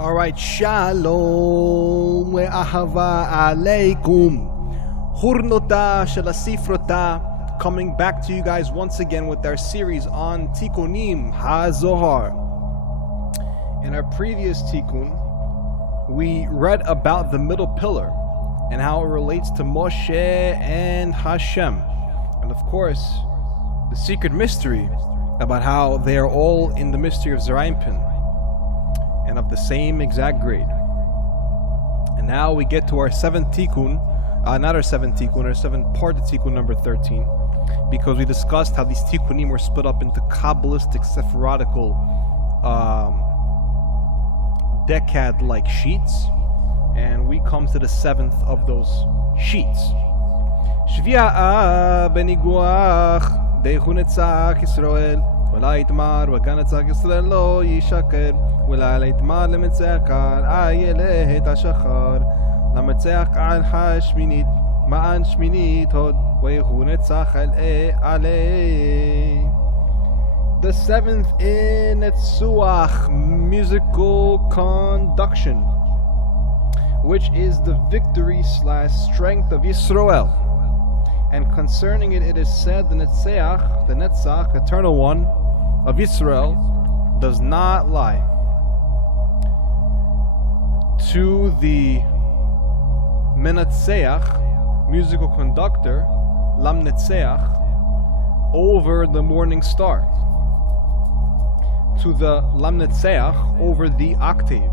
All right, shalom ve'ahava aleikum. Hurnota shelasifrota. Coming back to you guys once again with our series on Tikonim, hazahar. In our previous Tikun, we read about the middle pillar and how it relates to Moshe and Hashem. And of course, the secret mystery about how they are all in the mystery of Zerampin and of the same exact grade. And now we get to our seventh Tikun, not our seventh Tikun, our seventh part of Tikun number 13, because we discussed how these Tikunim were split up into Kabbalistic, Sephiratical, decad-like sheets, and we come to the seventh of those sheets. Shvi'a beniguach dehu netzach Yisrael v'la yitmar v'gan netzach Yisrael lo yishaker v'la yitmar lemetzeach al ayelet hashachar lemetzeach al hashminit ma'an shminit hod v'yehu netzach al alei. The seventh in Netzuach, musical conduction, which is the victory / strength of Yisrael. And concerning it, it is said the Netzach, eternal one of Yisrael, does not lie. To the Menatzeach, musical conductor, Lam Netzeach, over the morning star. To the Lam Netzeach, over the octave.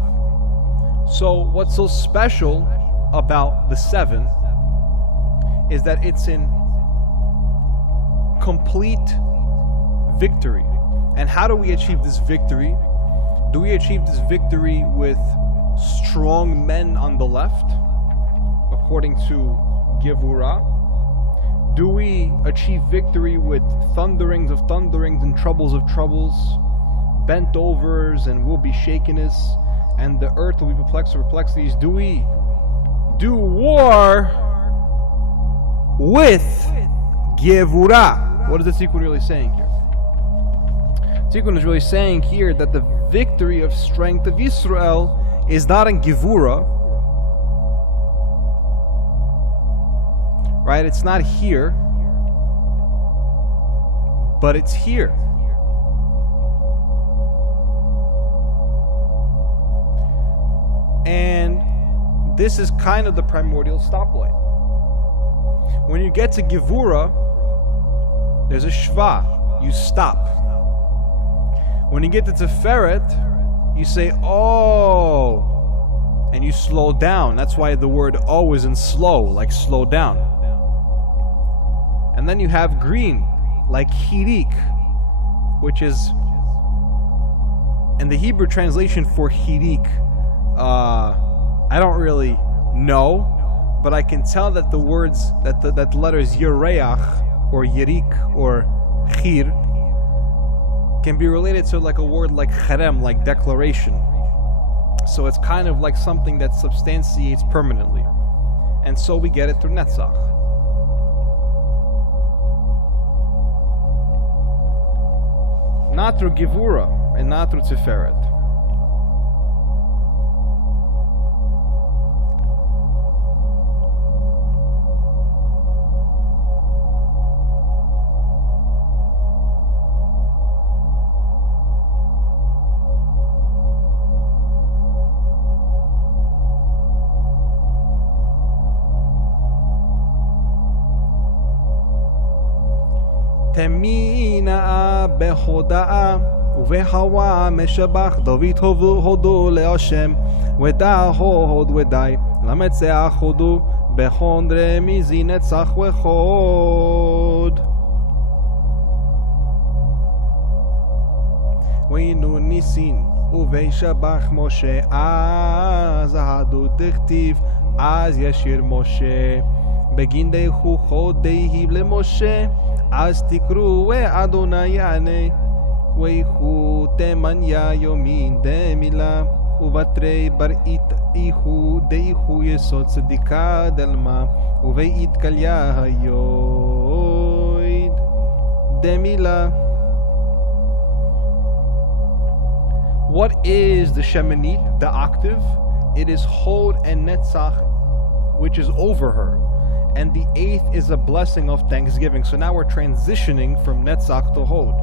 So what's so special about the seven is that it's in complete victory. And how do we achieve this victory? Do we achieve this victory with strong men on the left, according to Gevurah? Do we achieve victory with thunderings of thunderings and troubles of troubles, bent overs and will be shakeness, and the earth will be perplexed with perplexities? Do we do war with Gevurah? What is the Tikun really saying here? Tikun is really saying here that the victory of strength of Israel is not in Gevurah, right? It's not here, but it's here. And this is kind of the primordial stoplight. When you get to Gevurah, there's a shva, you stop. When you get to Tiferet, you say, oh, and you slow down. That's why the word oh is in slow, like slow down. And then you have green, like hirik, which is, and the Hebrew translation for hirik, I don't really know, but I can tell that the words, that the letters Yereach or Yerik or Chir can be related to like a word like Cherem, like declaration. So it's kind of like something that substantiates permanently. And so we get it through Netzach. Not through Gevurah and not through Tiferet. תמינה בהודאה ובהווה משבח דוד הודו להשם ודע הוד ודי למצח הודו בכון רמיזי נצח וחוד וינו ניסין ובשבח משה אז ההדו דכתיב אז ישיר משה בגין דהו חוד דהיב למשה אז תקראו אדוני יענה ויחו תמניה יומין דמילה ובתרי ברית איחו דאיחו יסוד צדיקה דלמה ובית קליה היוד דמילה What is the Sheminit, the octave? It is Hod and Netzach, which is over her. And the 8th is a blessing of thanksgiving. So now we're transitioning from Netzach to Hod.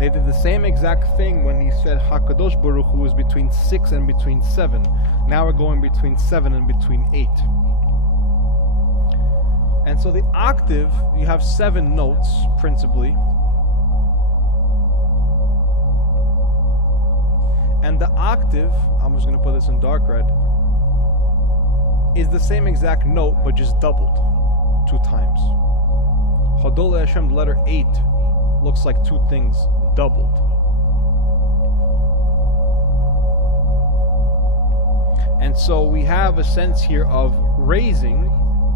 They did the same exact thing when he said HaKadosh Baruch Hu is between 6 and between 7. Now we're going between 7 and between 8. And so the octave, you have 7 notes, principally. And the octave, I'm just going to put this in dark red, is the same exact note, but just doubled 2 times. Hodol Hashem, the letter 8, looks like 2 things doubled. And so we have a sense here of raising,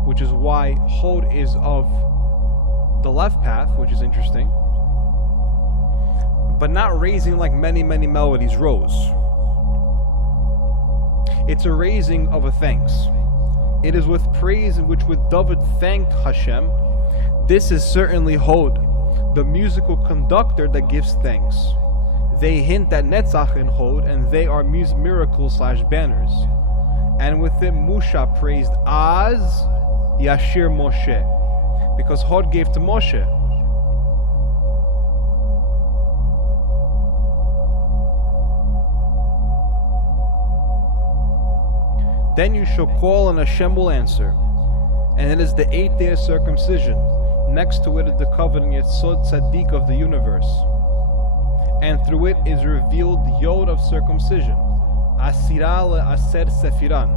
which is why Hod is of the left path, which is interesting, but not raising like many melodies rose. It's a raising of a thanks. It is with praise in which with David thanked Hashem. This is certainly Hod, the musical conductor that gives thanks. They hint at Netzach and Hod, and they are miracles / banners. And with it Musha praised Az Yashir Moshe, because Hod gave to Moshe. Then you shall call and Hashem will answer. And it is the 8th day of circumcision. Next to it is the covenant Yesod Tzaddik of the universe. And through it is revealed the Yod of circumcision. Asira le'aser sefiran.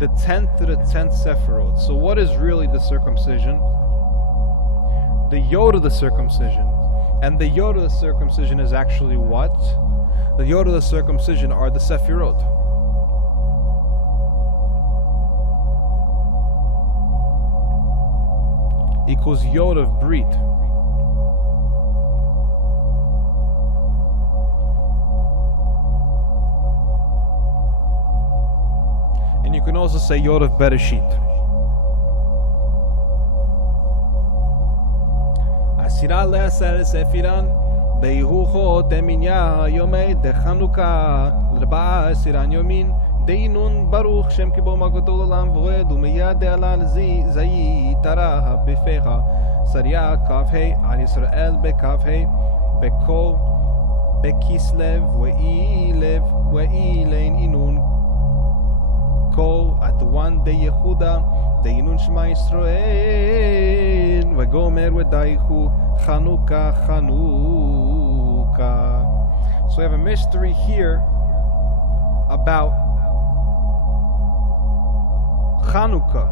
The 10th to the 10th Sephirot. So what is really the circumcision? The Yod of the circumcision. And the Yod of the circumcision is actually what? The Yod of the circumcision are the Sephirot. Equals Yod of Brit. And you can also say Yod of Bereshit. Asira le'aser sefiran be'ihuchot eminya yomei de Chanukah l'rba'a siran yomin Deinun Baruch Shem Kibo Makoto Olam V'Hoed U'Miyad De'alan Zayi Tara B'Fecha Sarya Kav Hei Al Yisrael B'Kav Hei B'Ko B'Kislev Ve'ilev Ve'ilein Inun Ko At one De Yehuda Deinun Shema Yisrael V'Gomer V'Daichu Chanukah Chanukah. So we have a mystery here about Chanukah.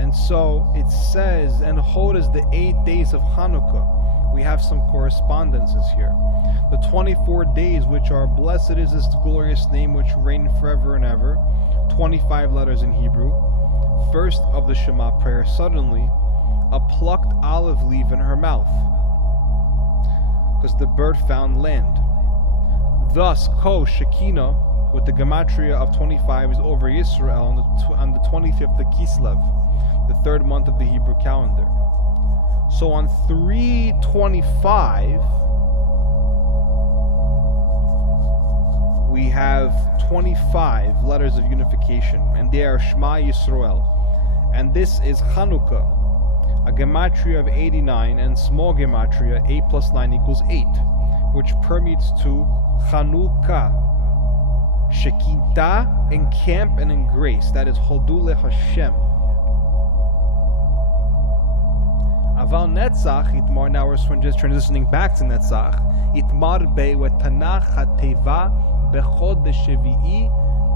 And so it says, and Hod is the 8 days of Chanukah. We have some correspondences here. The 24 days which are blessed is this glorious name which reign forever and ever. 25 letters in Hebrew. First of the Shema prayer, suddenly a plucked olive leaf in her mouth, because the bird found land. Thus, Ko Shekinah, with the gematria of 25, is over Yisrael on the 25th of Kislev, the 3rd month of the Hebrew calendar. So on 3/25, we have 25 letters of unification, and they are Shema Yisrael. And this is Chanukah, a gematria of 89, and small gematria 8 plus 9 equals 8, which permeates to Chanukah, Shekinah, in camp and in grace. That is Hodule Hashem. Aval Netzach Itmar. Now we're just transitioning back to Netzach. Itmar be Tanach HaTeva Bechod Shevi'i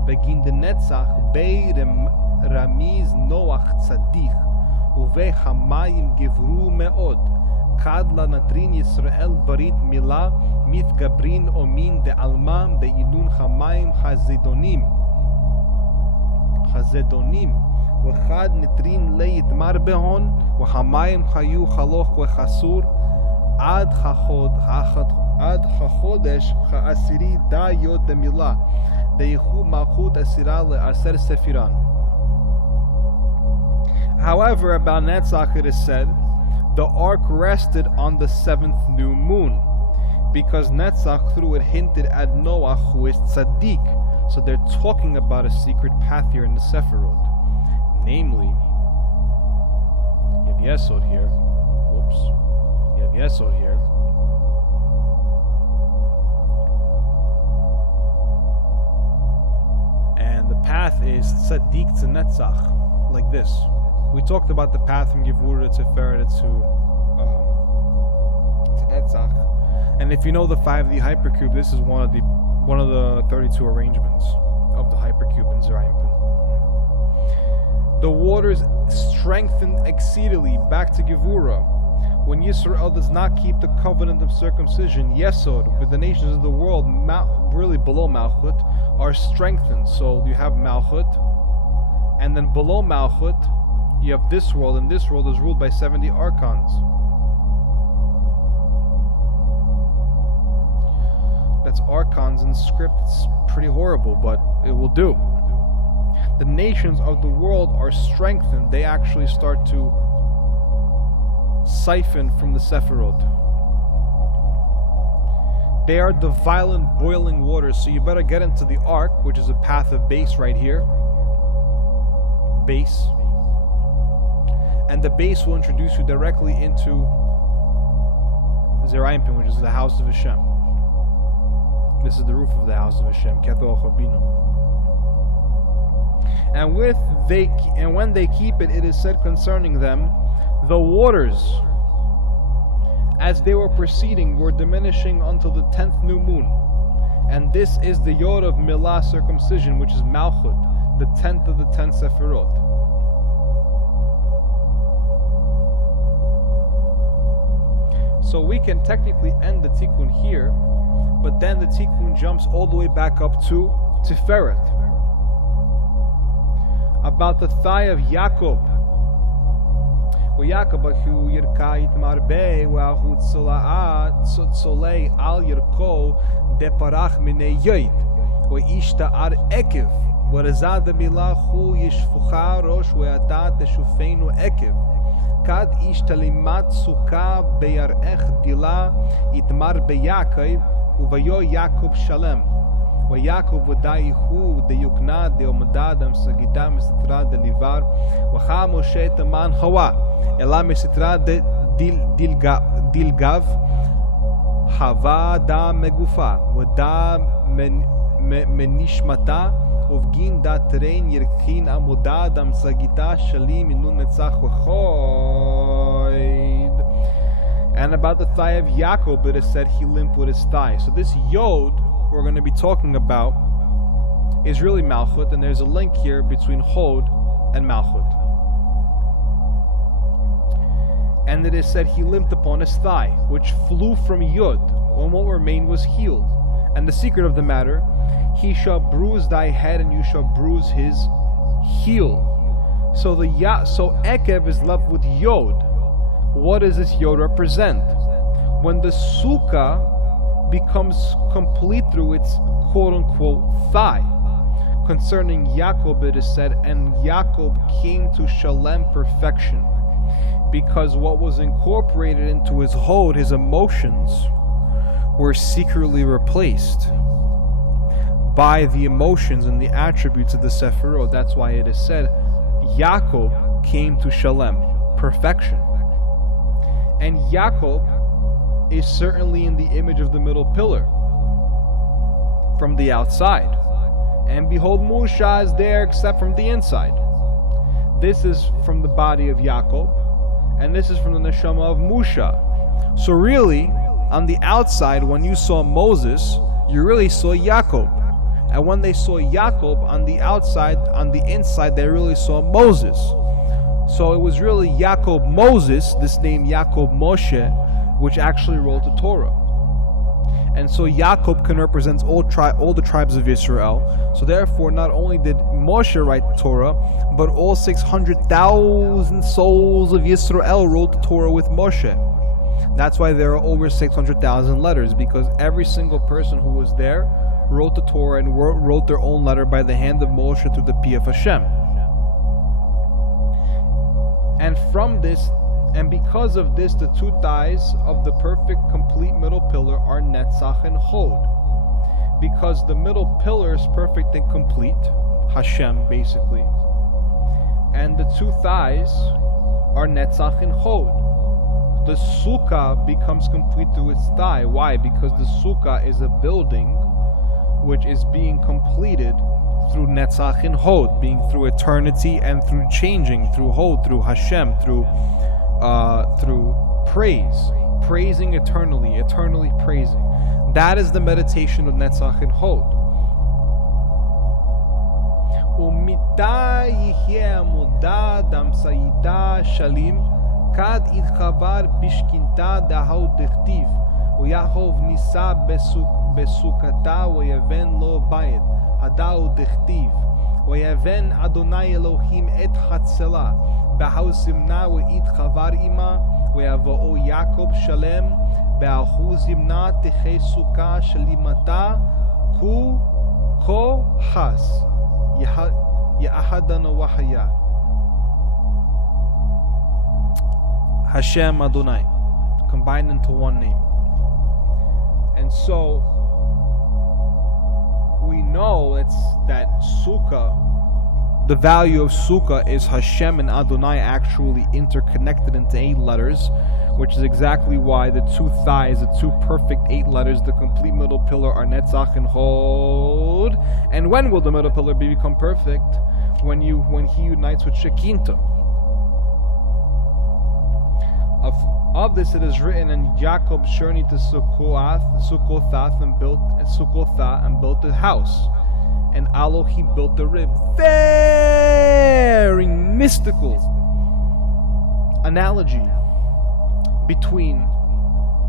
Begin the Netzach Be Ramiz Noach Tzadich Uve Hamayim Givru Meod Kadla Natrin Yisrael Barit Milah Mit Gabrin Omin De Alma Be'inun Hamayim Hazedonim V'chad Nitrin Leit Mar Behon V'hamayim Hayu Chaloch V'chasur Ad Chachodesh Ha'asiri Da Yod De Milah De'ichu Malchut Asira Le'aser Sefiran. However, about Netzach it is said, the ark rested on the 7th new moon, because Netzach through it hinted at Noach, who is tzaddik. So they're talking about a secret path here in the Sephiroth. Namely, you have Yesod here. Whoops. You have Yesod here. And the path is tzaddik to Netzach, like this. We talked about the path from Gevura to Tiferet to Netzach. And if you know the 5D hypercube, this is one of the 32 arrangements of the hypercube in Zerampin. The waters strengthened exceedingly, back to Gevura. When Yisrael does not keep the covenant of circumcision, Yesod, with the nations of the world, really below Malchut, are strengthened. So you have Malchut, and then below Malchut, you have this world, and this world is ruled by 70 archons. That's archons in script. It's pretty horrible, but it will do. The nations of the world are strengthened. They actually start to siphon from the Sephiroth. They are the violent boiling waters. So you better get into the ark, which is a path of base right here. Base. And the base will introduce you directly into Zerampin, which is the house of Hashem. This is the roof of the house of Hashem. And when they keep it, it is said concerning them, the waters, as they were proceeding, were diminishing until the 10th new moon. And this is the Yod of Milah circumcision, which is Malchut, the 10th of the 10 Sephiroth. So we can technically end the Tikkun here, but then the Tikkun jumps all the way back up to Tiferet. About the thigh of Yaakov. Yaakov yirka itmarbe wa'hu tzolei al yirko deparach minei yoid ishta ar ekev wa'razad milah hu yishfucha rosh we'ata teshufeinu ekev kad ishta limat suka beyarech dila itmar beYaakov uvayo Yaakov shalem ويعقوب ودايهو ديوكنا ديومداد مسجدا مسترا دليفار وخا موشي تمان هوا الا مسترا ديلغاف هوا دا مغوفا ودا منشمتا وفجين دا ترين يركين اموداد مسجدا شلي منون نصح وخويد. And about the thigh of Yaakov, it is said he limped with his thigh. So this Yod we're going to be talking about is really Malchut, and there's a link here between Hod and Malchut. And it is said he limped upon his thigh, which flew from Yod, when what remained was healed. And the secret of the matter, he shall bruise thy head, and you shall bruise his heel. So Ekev is left with Yod. What does this Yod represent? When the Sukkah becomes complete through its quote-unquote thigh. Concerning Yaakov, it is said, and Yaakov came to Shalem perfection, because what was incorporated into his Hod, his emotions, were secretly replaced by the emotions and the attributes of the Sephiroth. That's why it is said, Yaakov came to Shalem, perfection. And Yaakov is certainly in the image of the middle pillar from the outside. And behold, Musha is there except from the inside. This is from the body of Yaakov, and this is from the neshama of Musha. So really, on the outside, when you saw Moses, you really saw Yaakov. And when they saw Yaakov on the outside, on the inside, they really saw Moses. So it was really Yaakov Moses, this name Yaakov Moshe, which actually wrote the Torah. And so Yaakov can represent all the tribes of Israel. So therefore, not only did Moshe write the Torah, but all 600,000 souls of Israel wrote the Torah with Moshe. That's why there are over 600,000 letters, because every single person who was there wrote the Torah and wrote their own letter by the hand of Moshe through the Pi of Hashem. And from this, And because of this, the two thighs of the perfect, complete middle pillar are Netzach and Hod. Because the middle pillar is perfect and complete, Hashem basically, and the two thighs are Netzach and Hod. The sukkah becomes complete through its thigh. Why? Because the sukkah is a building which is being completed through Netzach and Hod, being through eternity and through changing, through Hod, through Hashem, through praise, praising eternally praising. That is the meditation of Netzach and Hod. Umita yihye amuda damsayita shalim kad idchavar bishkinta dahod dichtiv uyahov nisa besukata wayaven lo bayit hadao dichtiv wayaven Adonai Elohim et chatzela bahausimna wa idchavar ima wayavoo Yaakov shalem באחוזימנה תחי סוכה שלימתה כה חס יאחדנו וחיה. Hashem Adonai, combined into one name. And so we know that Sukkah, the value of Sukkah is Hashem and Adonai actually interconnected into 8 letters, which is exactly why the two thighs, the two perfect 8 letters, the complete middle pillar are Netzach and Hod. And when will the middle pillar become perfect? When he unites with Shekinah. Of this it is written, and Jacob journeyed to Sukkoth and built a house. And Elohim built the rib. Very mystical analogy between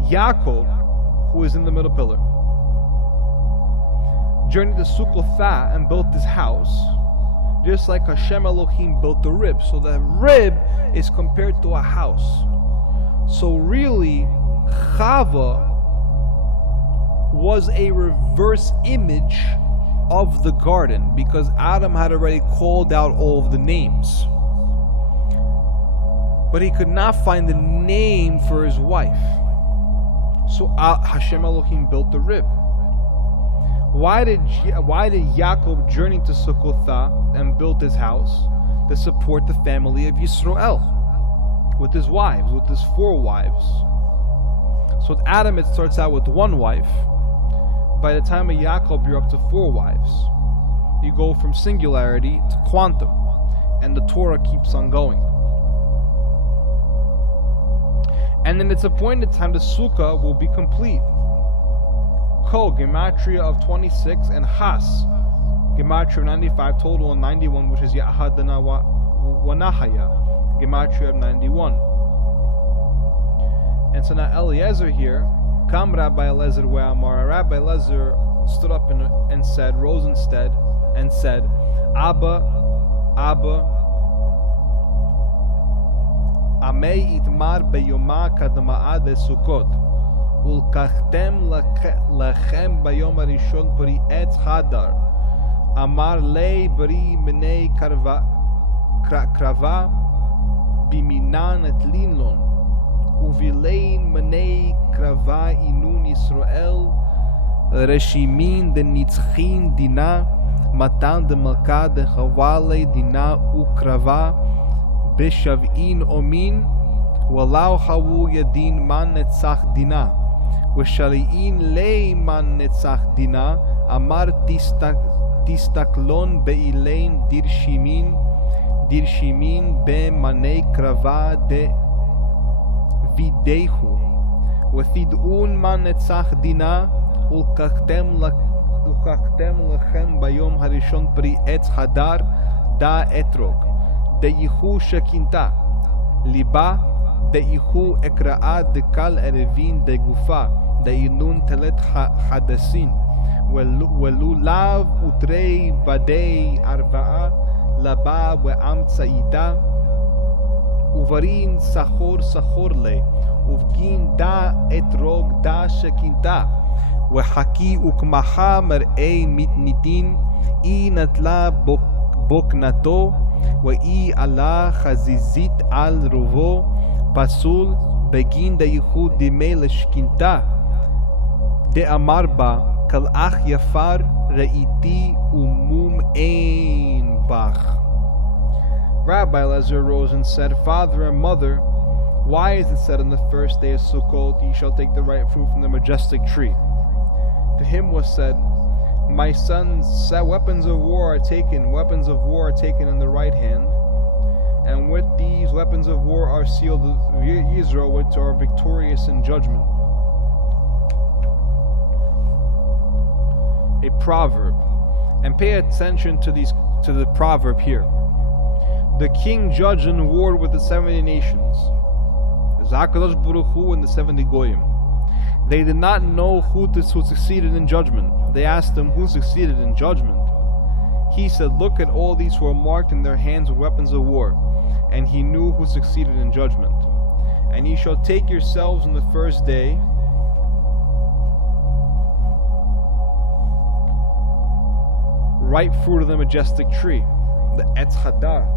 Yaakov, who is in the middle pillar, journeyed to Sukkoth and built this house, just like Hashem Elohim built the rib. So the rib is compared to a house. So really, Chava was a reverse image of the garden, because Adam had already called out all of the names, but he could not find the name for his wife. So Hashem Elohim built the rib. Why did Yaakov journey to Sukkoth and built his house? To support the family of Yisrael with his wives, with his 4 wives. So with Adam it starts out with 1 wife. By the time of Yaakov you're up to 4 wives. You go from singularity to quantum, and the Torah keeps on going. And then it's appointed time the Sukkah will be complete. Ko, gematria of 26, and Has, gematria of 95, total of 91, which is Yahadana Wanahaya, gematria of 91. And so now Eliezer here, Kam Rabbi Eliezer We'amar, Rabbi Eliezer stood up and said, rose instead, and said, Abba, Amei itmar beyoma kadma'a de Sukkot, ulkachtem lachem bayom harishon pri etz hadar, amar lei bri menei krava biminan et linlon, uvilein menei krava inun Yisrael, reshimin de nitzchin dina, matan de malka de chavale dina ukrava, Beshav'in omin, walau hawu yadin man netzach dina, v'shali'in lei man netzach dina, amar tistaklon be'ilein dirshimin be manei krava de videhu, v'thid'un man netzach dina, ulkachtem lachem bayom harishon pri etz hadar da etrog. Deihu Shekinta, Liba, Deihu Ekra'a de Kal Erevin de Gufa, Deinun Telet Hadasin, Welulav Utrei Vadei Arba'a, Laba We'amtsaita, Uvarin Sahor Le, Uvgin Da Etrog Da Shekinta, Wehaki Ukmaha Mer'ei Mitnitin, Inatla Boknato, ואי עלה חזיזית על רובו Pasul begin de yichud dimei leshkinta de amarba kal ach yafar re'iti umum ein bach. Rabbi Elazar arose and said, Father and mother, why is it said on the first day of Sukkot, ye shall take the right fruit from the majestic tree? To him was said, my sons, weapons of war are taken in the right hand, and with these weapons of war are sealed Yisrael, which are victorious in judgment. A proverb, and pay attention to the proverb here. The king judged and warred with the 70 nations, Zakadosh Baruch Hu and the 70 Goyim. They did not know who succeeded in judgment. They asked him, who succeeded in judgment? He said, look at all these who are marked in their hands with weapons of war. And he knew who succeeded in judgment. And ye shall take yourselves on the first day ripe fruit of the majestic tree, the Etz Hadar.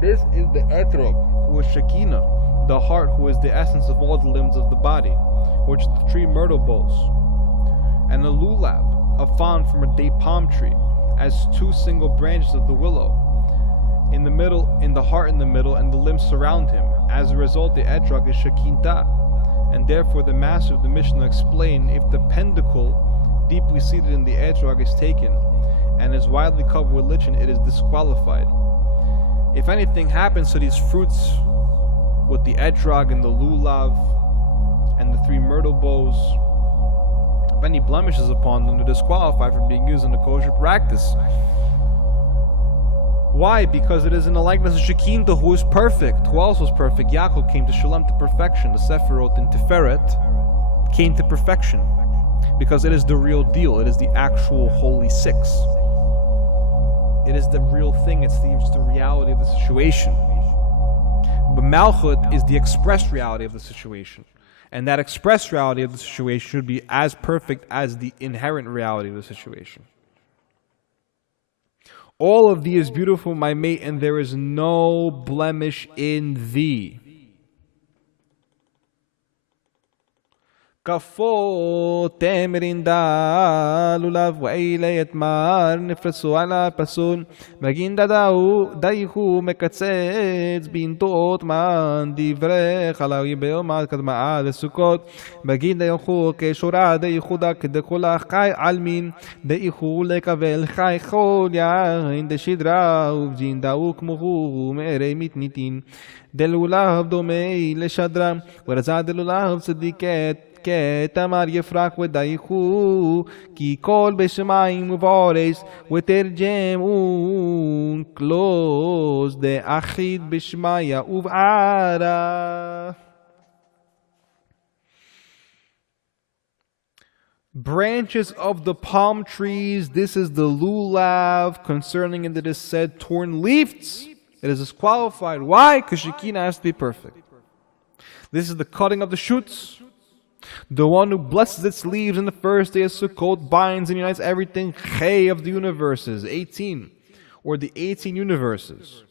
This is the Etrog, who is Shekinah, the heart, who is the essence of all the limbs of the body, which is the 3 myrtle boughs, and the lulab, a fond from a date palm tree, as 2 single branches of the willow, in the middle, in the heart in the middle, and the limbs surround him. As a result, the etrog is Shekinah, and therefore the master of the Mishnah explained, if the pentacle deeply seated in the etrog is taken, and is widely covered with lichen, it is disqualified. If anything happens to these fruits with the etrog and the lulav and the 3 myrtle boughs, if any blemishes upon them, they're disqualified from being used in a kosher practice. Why? Because it is in the likeness of Shekinah, who is perfect. Who else was perfect? Yaakov came to Shalom, to perfection. The Sephirot in Tiferet came to perfection, because it is the real deal. It is the actual Holy Six. It is the real thing. It's the reality of the situation. But Malchut is the express reality of the situation. And that express reality of the situation should be as perfect as the inherent reality of the situation. All of thee is beautiful, my mate, and there is no blemish in thee. Kafo temerinda lulav wa'ilayat mar nifrasu ala pasun maginda daihu mekatzetz bintot man divrech alawi be'omad kadma'a lesukot maginda yochu keshura daihuda kedekula chai almin daihu lekavel chai chol yain deshidra uvjinda ukmuhu me'erei mitnitin delulav domei leshadra warazad delulav tzadiket כתמר יפרח ודייכו כי כל בשמיים ובארץ ותרג'ם ונקלוז דאחיד בשמיא ובערה. Branches of the palm trees, this is the lulav, concerning it is said torn leaves. It is disqualified. Why? Because Shekinah has to be perfect. This is the cutting of the shoots. The one who blesses its leaves in the first day of Sukkot binds and unites everything Chay of the universes, 18, or the 18 universes,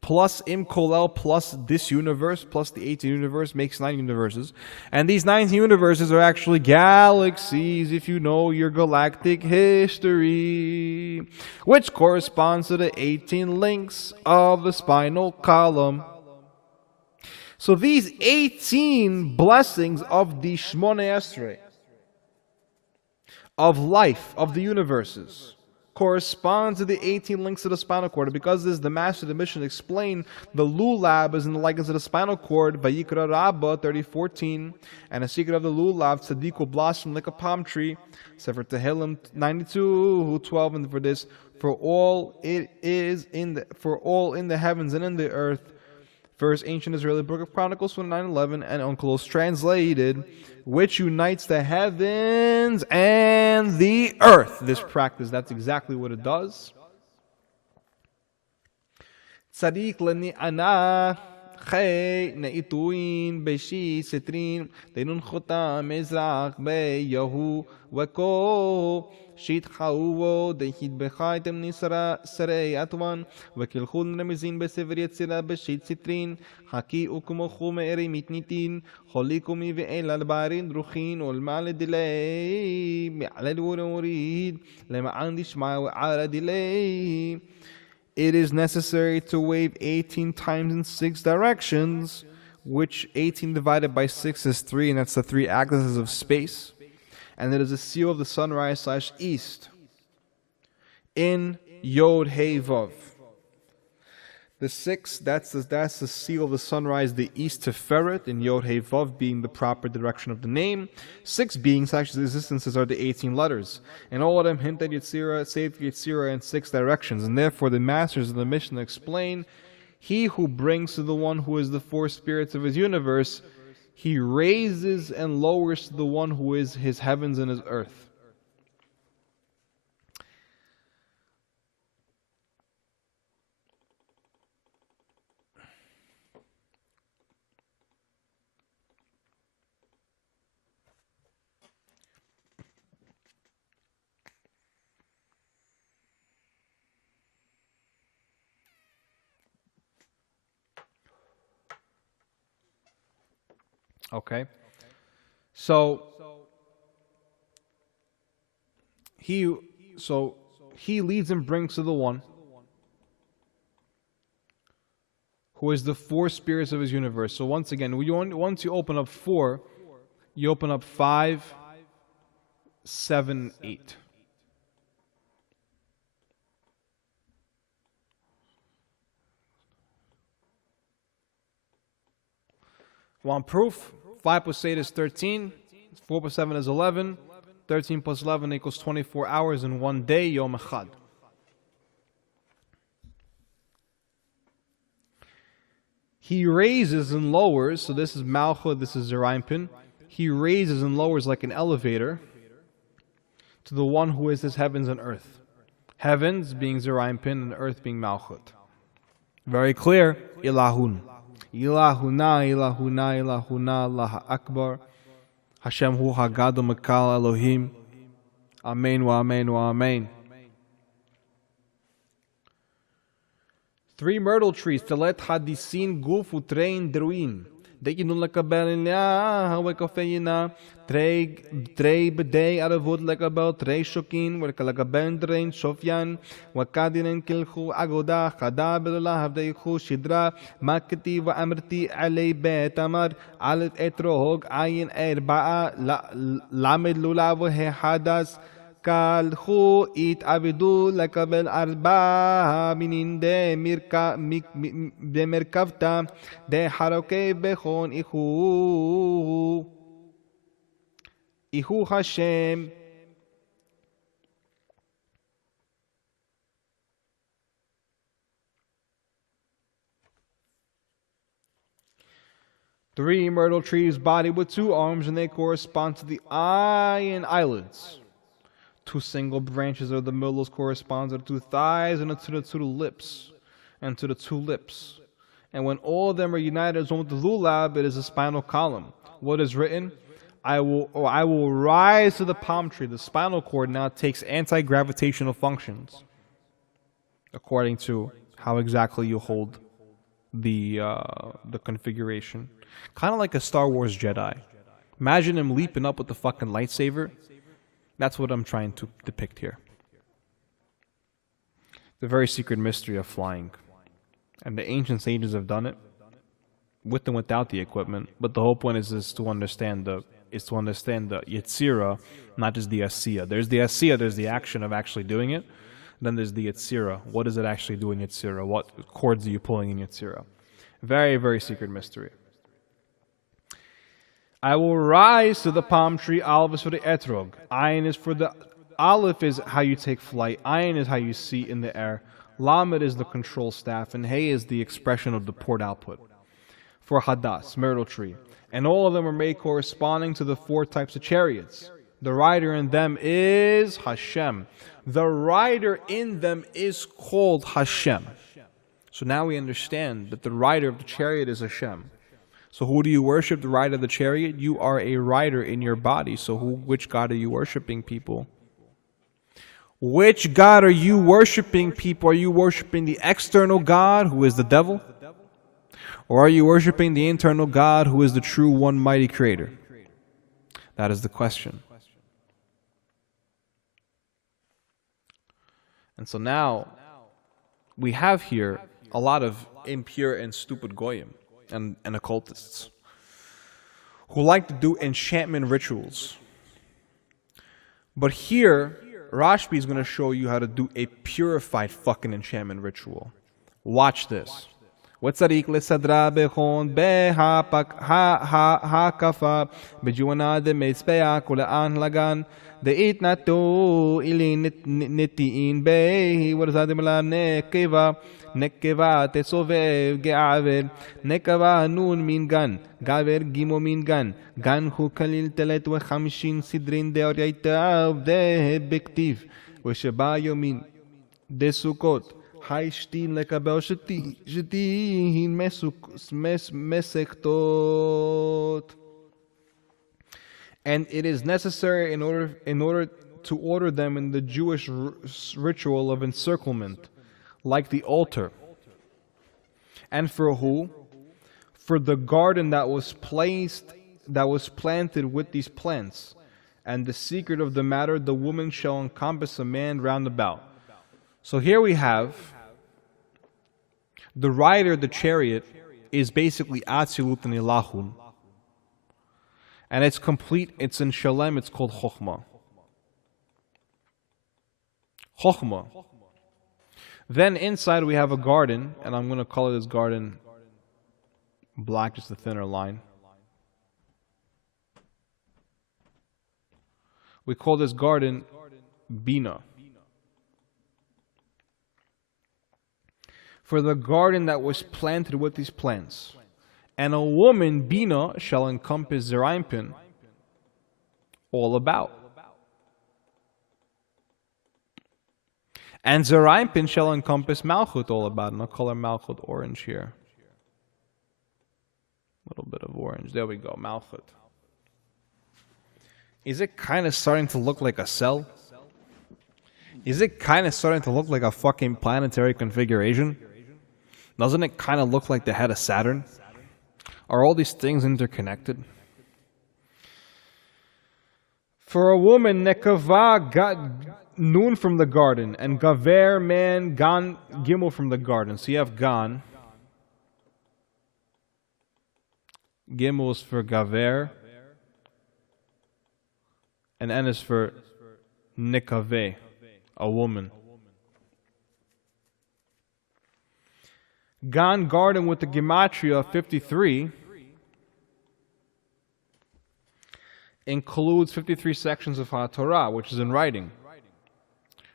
plus Im Kolel, plus this universe, plus the 18 universe makes 9 universes. And these 19 universes are actually galaxies, if you know your galactic history, which corresponds to the 18 links of the spinal column. So these 18 blessings of the Shmoneh Esrei, of life, of the universes, correspond to the 18 links of the spinal cord. And because this is the master of the mission explained, the lulav is in the likeness of the spinal cord, Vayikra Rabbah 30:14, and the secret of the lulav, tzaddik will blossom like a palm tree, Sefer Tehillim 92:12, and for this, for all in the heavens and in the earth. First ancient Israeli book of Chronicles 29:11, and Unclos translated, which unites the heavens and the earth. This practice, that's exactly what it does. Tzadik leni'ana chay ne'ituin beshi setrin denun chotam ezrach be'yahu וכה שיתחאו בו דהתבחייתם נשרי אטואן וכלכון רמזין בספר יצירה בשיט ציטרין חכי וכמוכו מארי מתניתין חוליקומי ואלה לבערין דרוכין ולמעלה דילי מעלה דבוריד למען דשמע ועלה דילי. It is necessary to wave 18 times in 6 directions, which 18 divided by 6 is 3, and that's the 3 axes of space. And it is a seal of the sunrise / east in Yod Hey Vav. The 6, that's the seal of the sunrise, the east Tiferet, in Yod Hey Vav being the proper direction of the name. 6 beings, actually, existences are the 18 letters. And all of them hint at Yetzirah, save Yetzirah in 6 directions. And therefore the masters of the Mishnah explain, he who brings to the one who is the 4 spirits of his universe, he raises and lowers to the one who is his heavens and his earth. Okay, so he leads and brings to the one who is the 4 spirits of his universe. So once again, once you open up 4, you open up 5, 7, 8. Want proof? 5 plus 8 is 13, 4 plus 7 is 11, 13 plus 11 equals 24 hours in one day, Yom Echad. He raises and lowers, so this is Malchut, this is Zerampin. He raises and lowers like an elevator to the one who is his heavens and earth. Heavens being Zerampin and earth being Malchut. Very clear, Ilahun. Ilahuna, Ilahuna, Ilahuna, Allah Akbar. Hashem hu Hagadu Mekal Elohim. Amen wa Amen wa Amen. 3 myrtle trees, Telet Hadisin Guf Utrein Druin. Dekinun lekabel Ilah, Hawekofeina, Trey Bedei Aravud lekabel, Trey Shokin, Wekalakaben Drein Sofyan, Wakadinen Kilchu Agoda, Khada Belulah Havdeichu Shidra, Makati wa Amrti Alei Bet Amar, Alet Etrohog, Ayin Erba'a, Lamed Lulav He Hadas. Kalchu it avidu lekabel arba minin de merkavta de haroke bechon ihu Hashem. Three myrtle trees bodied with 2 arms, and they correspond to the eye and eyelids. 2 single branches of the middle corresponds to the 2 thighs and to the 2 lips, and to the 2 lips. And when all of them are united as one with the lulab, it is a spinal column. What is written? I will rise to the palm tree. The spinal cord now takes anti-gravitational functions, according to how exactly you hold the configuration. Kind of like a Star Wars Jedi. Imagine him leaping up with the fucking lightsaber. That's what I'm trying to depict here. The very secret mystery of flying. And the ancient sages have done it, with and without the equipment. But the whole point is to understand the Yetzirah, not just the Asiya. There's the Asiya, there's the action of actually doing it. Then there's the Yetzirah. What does it actually do in Yetzirah? What chords are you pulling in Yetzirah? Very, very secret mystery. I will rise to the palm tree. Aleph is for the etrog. Ayin is for the... Aleph is how you take flight. Ayin is how you see in the air. Lamed is the control staff. And Hey is the expression of the port output. For Hadas, myrtle tree. And all of them are made corresponding to the 4 types of chariots. The rider in them is Hashem. The rider in them is called Hashem. So now we understand that the rider of the chariot is Hashem. So who do you worship? The rider of the chariot? You are a rider in your body. So which God are you worshiping, people? Which God are you worshiping, people? Are you worshiping the external God, who is the devil? Or are you worshiping the internal God, who is the true one mighty creator? That is the question. And so now, we have here a lot of impure and stupid goyim and occultists who like to do enchantment rituals. But here, Rashbi is going to show you how to do a purified fucking enchantment ritual. Watch this. וצריך לסדרה בחון בהקפה בג'ואנה דמזבח ולאן לגן דאית נטו אילי נטיין בי ורזדם לה נקבה תסובב געבר נקבה נון מן גן געבר גימו מן גן גן הוא כליל תלת וחמישים סדרין דאורייתא בכתיב ושבא יומין דסוכות Haishtin lekabel shetihin mesektot. And it is necessary in order to order them in the Jewish ritual of encirclement, like the altar. And for who? For the garden that was planted with these plants. And the secret of the matter, the woman shall encompass a man round about. So here we have the rider, the chariot, is basically Atzilut and Ilahun. And it's complete, it's in Shalem, it's called Chokhmah. Chokhmah. Then inside we have a garden, and I'm going to call this garden black, just a thinner line. We call this garden Bina. For the garden that was planted with these plants. And a woman, Bina, shall encompass Zerampin all about. And Zerampin shall encompass Malchut all about. And I'll color Malchut orange here. A little bit of orange. There we go, Malchut. Is it kind of starting to look like a cell? Is it kind of starting to look like a fucking planetary configuration? Doesn't it kind of look like the head of Saturn? Are all these things interconnected? For a woman, Nekava got Nun from the garden, and Gaver, man, Gan, Gimel from the garden. So you have Gan. Gimel is for Gaver. And N is for Nekave, a woman. Gan, garden with the gematria of 53, includes 53 sections of HaTorah, which is in writing,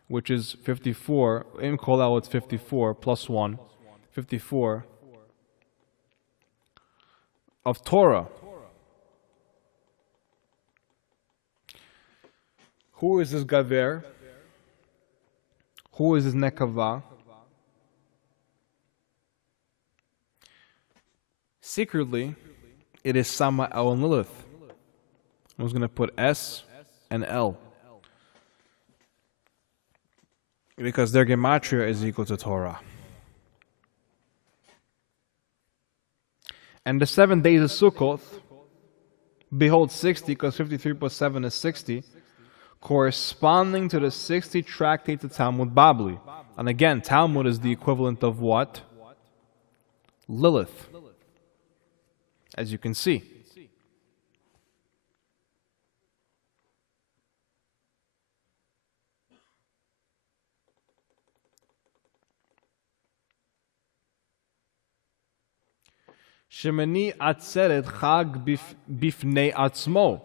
which is 54. In Kolel, it's 54 plus 1, 54 of Torah. Who is this Gaver? Who is this Nekava? Secretly, it is Samael and Lilith. I was going to put S and L, because their gematria is equal to Torah. And the 7 days of Sukkot, behold 60, because 53 plus 7 is 60, corresponding to the 60 tractates of Talmud Babli. And again, Talmud is the equivalent of what? Lilith. As you can see. Shemini atzeret chag bifnei atzmo,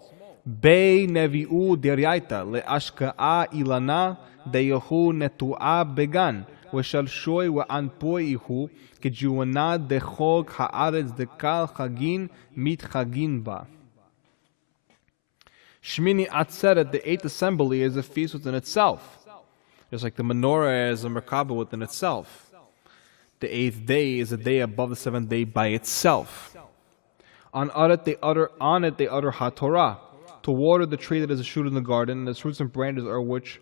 bei nevi'u deriaita le'ashka'a ilana deyehu netu'a began, ושלשוי ואנפויהו כג'ואנה דחוג הארץ דקל חגין מתחגין בה. Shmini Atzeret, the 8th assembly, is a feast within itself. Just like the menorah is a merkabah within itself. The 8th day is a day above the 7th day by itself. On it they utter HaTorah, to water the tree that is a shoot in the garden, and its roots and branches are which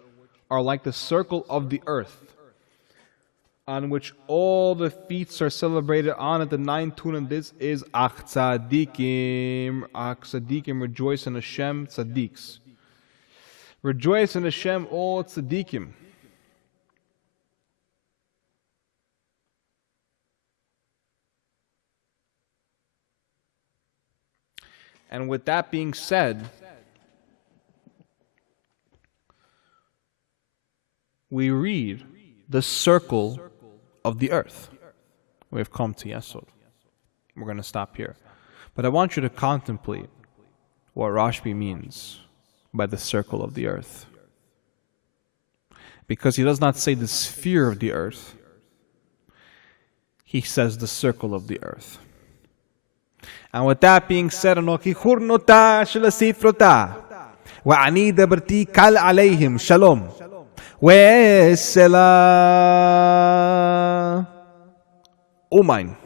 are like the circle of the earth, on which all the feasts are celebrated. On it the 9 tune, and this is Ach Tzadikim. Ach Tzadikim, rejoice in Hashem, Tzadiks. Rejoice in Hashem, all Tzadikim. And with that being said, we read the circle of the earth. We have come to Yesod. We're going to stop here. But I want you to contemplate what Rashbi means by the circle of the earth. Because he does not say the sphere of the earth. He says the circle of the earth. And with that being said, Anoki Churnota Shalasifrota Wa'ani Dabarti Kal Alayhim Shalom We'Sela Umain.